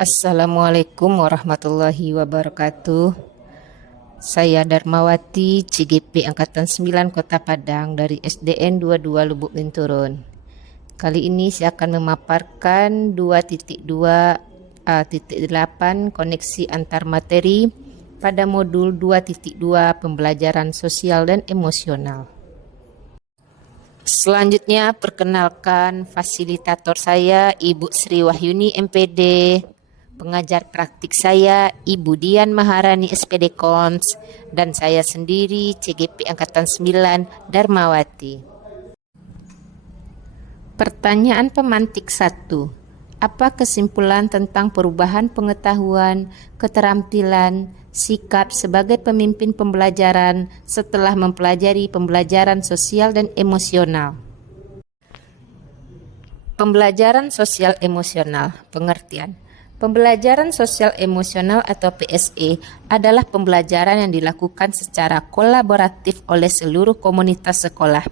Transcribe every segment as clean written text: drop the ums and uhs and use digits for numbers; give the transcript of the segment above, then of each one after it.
Assalamualaikum warahmatullahi wabarakatuh. Saya Darmawati, CGP Angkatan 9 Kota Padang dari SDN 22 Lubuk Binturun. Kali ini saya akan memaparkan 2.2a.8 koneksi antar materi pada modul 2.2 pembelajaran sosial dan emosional. Selanjutnya perkenalkan fasilitator saya Ibu Sri Wahyuni MPD. Pengajar praktik saya Ibu Dian Maharani SPD Kons, dan saya sendiri CGP Angkatan 9 Darmawati. Pertanyaan pemantik 1. Apa kesimpulan tentang perubahan pengetahuan, keterampilan, sikap sebagai pemimpin pembelajaran setelah mempelajari pembelajaran sosial dan emosional? Pembelajaran sosial emosional, pengertian. Pembelajaran sosial emosional atau PSE adalah pembelajaran yang dilakukan secara kolaboratif oleh seluruh komunitas sekolah.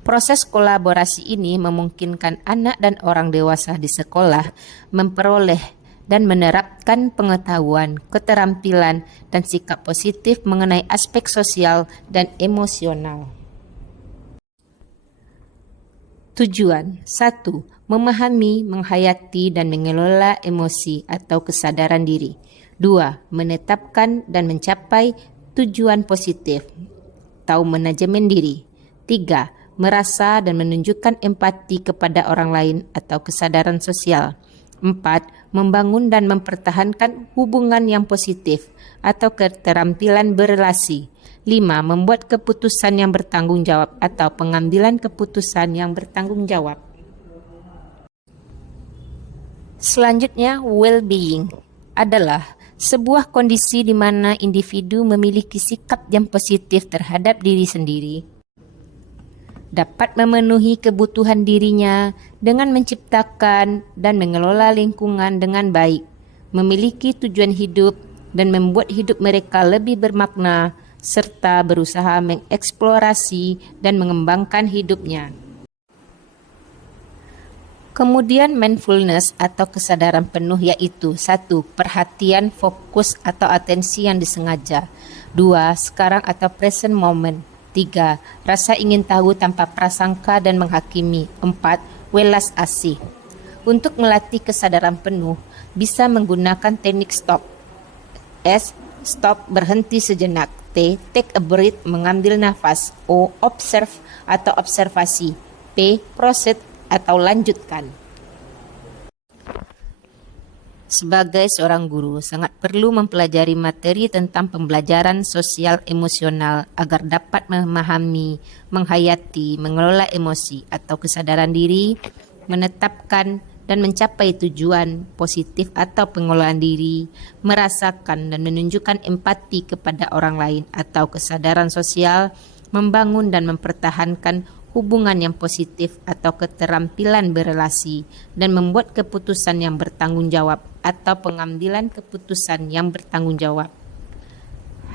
Proses kolaborasi ini memungkinkan anak dan orang dewasa di sekolah memperoleh dan menerapkan pengetahuan, keterampilan, dan sikap positif mengenai aspek sosial dan emosional. Tujuan 1. Memahami, menghayati, dan mengelola emosi atau kesadaran diri. 2. Menetapkan dan mencapai tujuan positif atau manajemen diri. 3. Merasa dan menunjukkan empati kepada orang lain atau kesadaran sosial. 4. Membangun dan mempertahankan hubungan yang positif atau keterampilan berelasi. 5. Membuat keputusan yang bertanggung jawab atau pengambilan keputusan yang bertanggung jawab. Selanjutnya, well-being adalah sebuah kondisi di mana individu memiliki sikap yang positif terhadap diri sendiri, dapat memenuhi kebutuhan dirinya dengan menciptakan dan mengelola lingkungan dengan baik, memiliki tujuan hidup, dan membuat hidup mereka lebih bermakna, serta berusaha mengeksplorasi dan mengembangkan hidupnya. Kemudian mindfulness atau kesadaran penuh yaitu 1. Perhatian, fokus atau atensi yang disengaja. 2. Sekarang atau present moment. 3. Rasa ingin tahu tanpa prasangka dan menghakimi. 4. Welas asih. Untuk melatih kesadaran penuh, bisa menggunakan teknik stop. S. Stop, berhenti sejenak. T. Take a breath, mengambil nafas. O. Observe atau observasi. P. Proceed atau lanjutkan. Sebagai seorang guru, sangat perlu mempelajari materi tentang pembelajaran sosial emosional agar dapat memahami, menghayati, mengelola emosi atau kesadaran diri, menetapkan dan mencapai tujuan positif atau pengelolaan diri, merasakan dan menunjukkan empati kepada orang lain atau kesadaran sosial, membangun dan mempertahankan hubungan yang positif atau keterampilan berelasi, dan membuat keputusan yang bertanggung jawab atau pengambilan keputusan yang bertanggung jawab.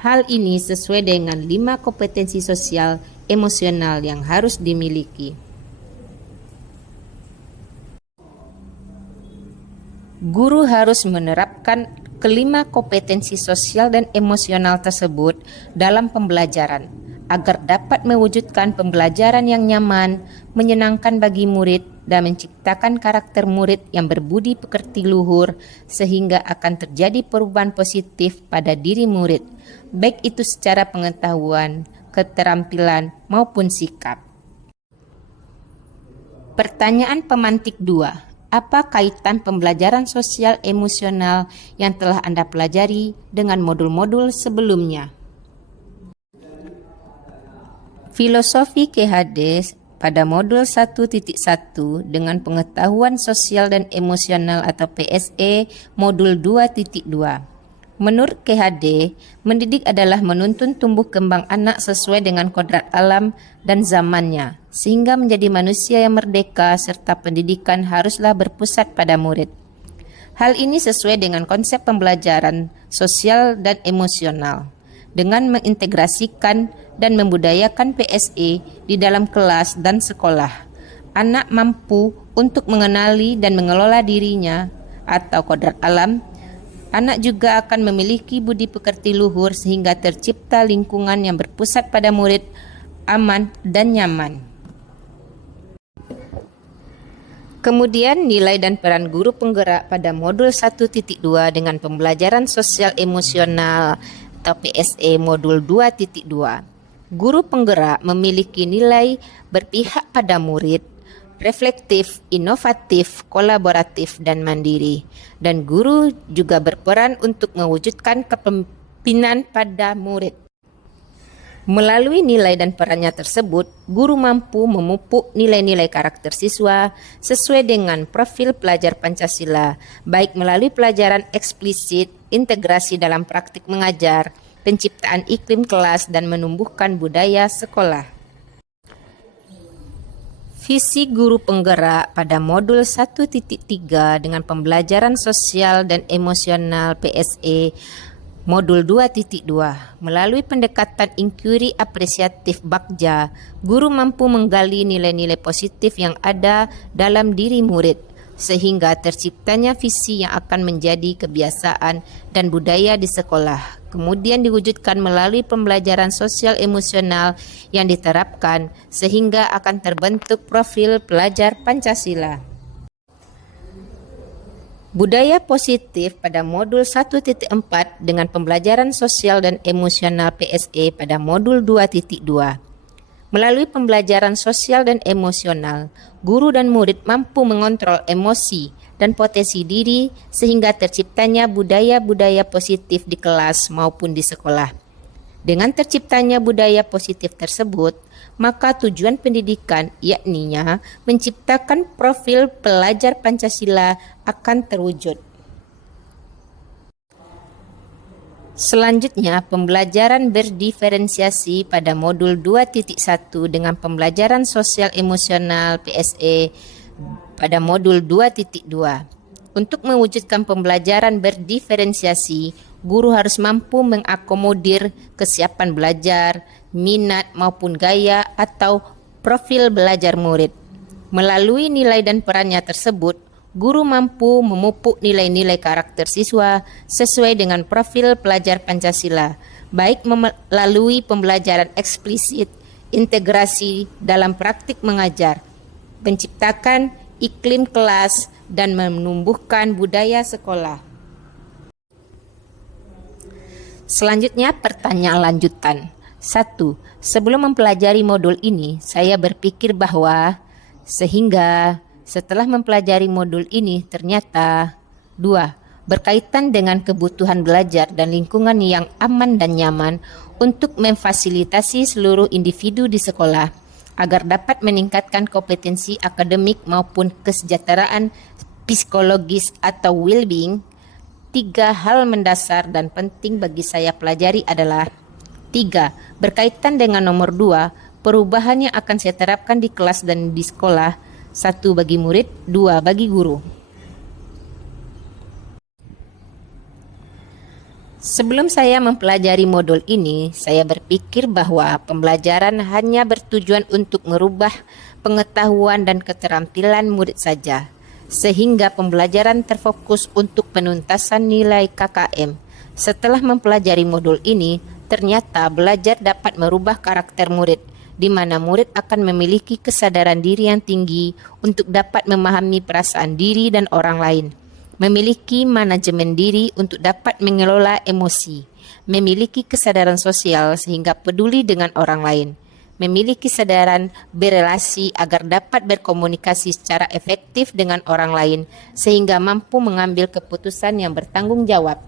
Hal ini sesuai dengan 5 kompetensi sosial emosional yang harus dimiliki. Guru harus menerapkan kelima kompetensi sosial dan emosional tersebut dalam pembelajaran, agar dapat mewujudkan pembelajaran yang nyaman, menyenangkan bagi murid, dan menciptakan karakter murid yang berbudi pekerti luhur, sehingga akan terjadi perubahan positif pada diri murid, baik itu secara pengetahuan, keterampilan, maupun sikap. Pertanyaan pemantik 2. Apa kaitan pembelajaran sosial emosional yang telah Anda pelajari dengan modul-modul sebelumnya? Filosofi KHD pada modul 1.1 dengan pengetahuan sosial dan emosional atau PSE modul 2.2. Menurut KHD, mendidik adalah menuntun tumbuh kembang anak sesuai dengan kodrat alam dan zamannya, sehingga menjadi manusia yang merdeka, serta pendidikan haruslah berpusat pada murid. Hal ini sesuai dengan konsep pembelajaran sosial dan emosional, dengan mengintegrasikan dan membudayakan PSE di dalam kelas dan sekolah. Anak mampu untuk mengenali dan mengelola dirinya atau kodrat alam, anak juga akan memiliki budi pekerti luhur sehingga tercipta lingkungan yang berpusat pada murid, aman dan nyaman. Kemudian nilai dan peran guru penggerak pada modul 1.2 dengan pembelajaran sosial emosional atau PSE modul 2.2. Guru penggerak memiliki nilai berpihak pada murid, reflektif, inovatif, kolaboratif, dan mandiri. Dan guru juga berperan untuk mewujudkan kepemimpinan pada murid. Melalui nilai dan perannya tersebut, guru mampu memupuk nilai-nilai karakter siswa sesuai dengan profil pelajar Pancasila, baik melalui pelajaran eksplisit, integrasi dalam praktik mengajar, penciptaan iklim kelas, dan menumbuhkan budaya sekolah. Visi guru penggerak pada modul 1.3 dengan pembelajaran sosial dan emosional PSE modul 2.2. Melalui pendekatan inquiry apresiatif Bagja, guru mampu menggali nilai-nilai positif yang ada dalam diri murid, sehingga terciptanya visi yang akan menjadi kebiasaan dan budaya di sekolah. Kemudian diwujudkan melalui pembelajaran sosial emosional yang diterapkan, sehingga akan terbentuk profil pelajar Pancasila. Budaya positif pada modul 1.4 dengan pembelajaran sosial dan emosional PSE pada modul 2.2. Melalui pembelajaran sosial dan emosional, guru dan murid mampu mengontrol emosi dan potensi diri sehingga terciptanya budaya-budaya positif di kelas maupun di sekolah. Dengan terciptanya budaya positif tersebut, maka tujuan pendidikan yakninya menciptakan profil pelajar Pancasila akan terwujud. Selanjutnya, pembelajaran berdiferensiasi pada modul 2.1 dengan pembelajaran sosial emosional PSE pada modul 2.2. Untuk mewujudkan pembelajaran berdiferensiasi, guru harus mampu mengakomodir kesiapan belajar, minat maupun gaya atau profil belajar murid. Melalui nilai dan perannya tersebut, guru mampu memupuk nilai-nilai karakter siswa sesuai dengan profil pelajar Pancasila, baik melalui pembelajaran eksplisit, integrasi dalam praktik mengajar, penciptakan iklim kelas, dan menumbuhkan budaya sekolah. Selanjutnya pertanyaan lanjutan. 1. Sebelum mempelajari modul ini, saya berpikir bahwa sehingga setelah mempelajari modul ini ternyata 2. Berkaitan dengan kebutuhan belajar dan lingkungan yang aman dan nyaman untuk memfasilitasi seluruh individu di sekolah agar dapat meningkatkan kompetensi akademik maupun kesejahteraan psikologis atau well-being. 3 hal mendasar dan penting bagi saya pelajari adalah 3. Berkaitan dengan nomor 2, perubahan yang akan saya terapkan di kelas dan di sekolah. 1 bagi murid, 2 bagi guru. Sebelum saya mempelajari modul ini, saya berpikir bahwa pembelajaran hanya bertujuan untuk merubah pengetahuan dan keterampilan murid saja, sehingga pembelajaran terfokus untuk penuntasan nilai KKM. Setelah mempelajari modul ini, ternyata belajar dapat merubah karakter murid, di mana murid akan memiliki kesadaran diri yang tinggi untuk dapat memahami perasaan diri dan orang lain, memiliki manajemen diri untuk dapat mengelola emosi, memiliki kesadaran sosial sehingga peduli dengan orang lain, memiliki kesadaran berelasi agar dapat berkomunikasi secara efektif dengan orang lain sehingga mampu mengambil keputusan yang bertanggung jawab.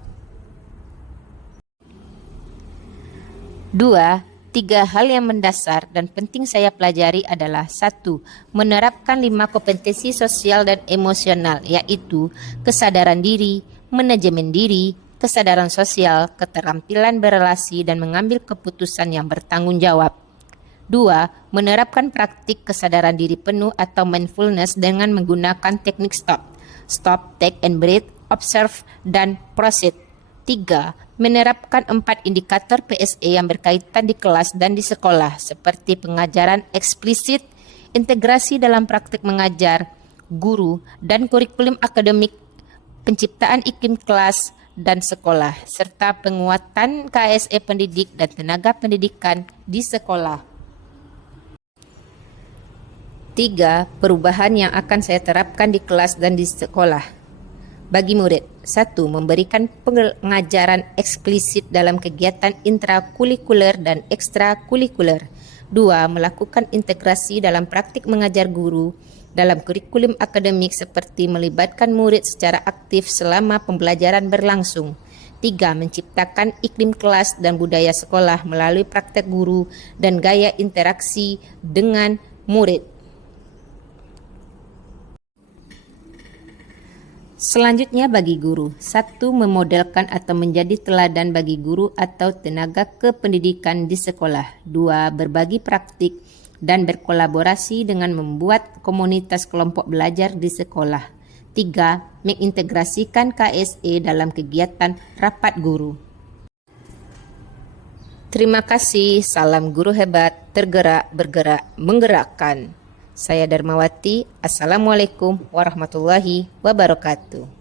2. 3 hal yang mendasar dan penting saya pelajari adalah 1. Menerapkan 5 kompetensi sosial dan emosional, yaitu kesadaran diri, manajemen diri, kesadaran sosial, keterampilan berelasi, dan mengambil keputusan yang bertanggung jawab. 2. Menerapkan praktik kesadaran diri penuh atau mindfulness dengan menggunakan teknik stop, take and breathe, observe, dan proceed. 3. Menerapkan 4 indikator PSE yang berkaitan di kelas dan di sekolah, seperti pengajaran eksplisit, integrasi dalam praktik mengajar, guru, dan kurikulum akademik penciptaan iklim kelas dan sekolah, serta penguatan KSE pendidik dan tenaga pendidikan di sekolah. 3. Perubahan yang akan saya terapkan di kelas dan di sekolah. Bagi murid, 1. Memberikan pengajaran eksplisit dalam kegiatan intrakurikuler dan ekstrakurikuler. 2. Melakukan integrasi dalam praktik mengajar guru dalam kurikulum akademik seperti melibatkan murid secara aktif selama pembelajaran berlangsung. 3. Menciptakan iklim kelas dan budaya sekolah melalui praktek guru dan gaya interaksi dengan murid. Selanjutnya bagi guru, 1. Memodelkan atau menjadi teladan bagi guru atau tenaga kependidikan di sekolah. 2. Berbagi praktik dan berkolaborasi dengan membuat komunitas kelompok belajar di sekolah. 3. Mengintegrasikan KSE dalam kegiatan rapat guru. Terima kasih, salam guru hebat, tergerak, bergerak, menggerakkan. Saya Darmawati, Assalamualaikum warahmatullahi wabarakatuh.